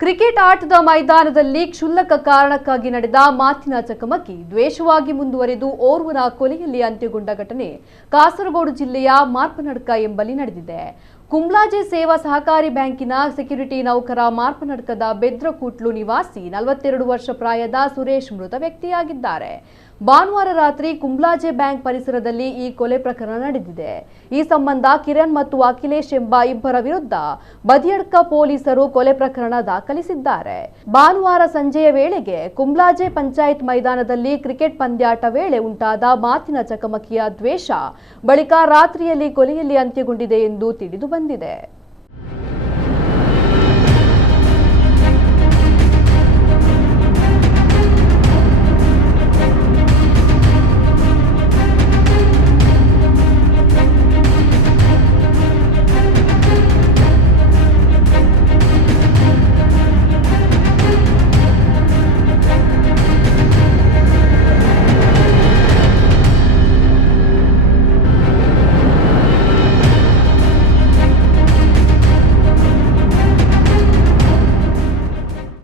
Cricket ಆಟದ ಮೈದಾನದಲ್ಲಿ ಕ್ಷುಲ್ಲಕ ಕಾರಣಕ್ಕಾಗಿ ನಡೆದ ಮಾತಿನ ಚಕಮಕಿ ದ್ವೇಷವಾಗಿ ಮುಂದುವರೆದು ಓರ್ವನ ಕೊಲೆಯಲ್ಲಿ ಅಂತ್ಯಗೊಂಡ ಘಟನೆ ಕಾಸರಗೋಡು ಜಿಲ್ಲೆಯ ಮಾರ್ಪನಡ್ಕ ಎಂಬಲ್ಲಿ ನಡೆದಿದೆ. ಕುಂಬ್ಲಾಜೆ ಸೇವಾ ಸಹಕಾರಿ ಬ್ಯಾಂಕಿನ ಸೆಕ್ಯೂರಿಟಿ ನೌಕರ ಮಾರ್ಪನಡ್ಕದ ಬೆದ್ರಕೂಟ್ಲು ನಿವಾಸಿ 42 ವರ್ಷ ಪ್ರಾಯದ ಸುರೇಶ್ ಮೃತ ವ್ಯಕ್ತಿಯಾಗಿದ್ದಾರೆ. ಭಾನುವಾರ ರಾತ್ರಿ ಕುಂಬ್ಲಾಜೆ ಬ್ಯಾಂಕ್ ಪರಿಸರದಲ್ಲಿ ಈ ಕೊಲೆ ಪ್ರಕರಣ ನಡೆದಿದೆ. ಈ ಸಂಬಂಧ ಕಿರಣ್ ಮತ್ತು ಅಖಿಲೇಶ್ ಎಂಬ ಇಬ್ಬರ ವಿರುದ್ಧ ಬದಿಯಡ್ಕ ಪೊಲೀಸರು ಕೊಲೆ ಪ್ರಕರಣ ದಾಖಲಿಸಿದ್ದಾರೆ. ಭಾನುವಾರ ಸಂಜೆಯ ವೇಳೆಗೆ ಕುಂಬ್ಲಾಜೆ ಪಂಚಾಯತ್ ಮೈದಾನದಲ್ಲಿ ಕ್ರಿಕೆಟ್ ಪಂದ್ಯಾಟ ವೇಳೆ ಉಂಟಾದ ಮಾತಿನ ಚಕಮಕಿಯ ದ್ವೇಷ ಬಳಿಕ ರಾತ್ರಿಯಲ್ಲಿ ಕೊಲೆಯಲ್ಲಿ ಅಂತ್ಯಗೊಂಡಿದೆ ಎಂದು ತಿಳಿದು ಬಂದಿದೆ.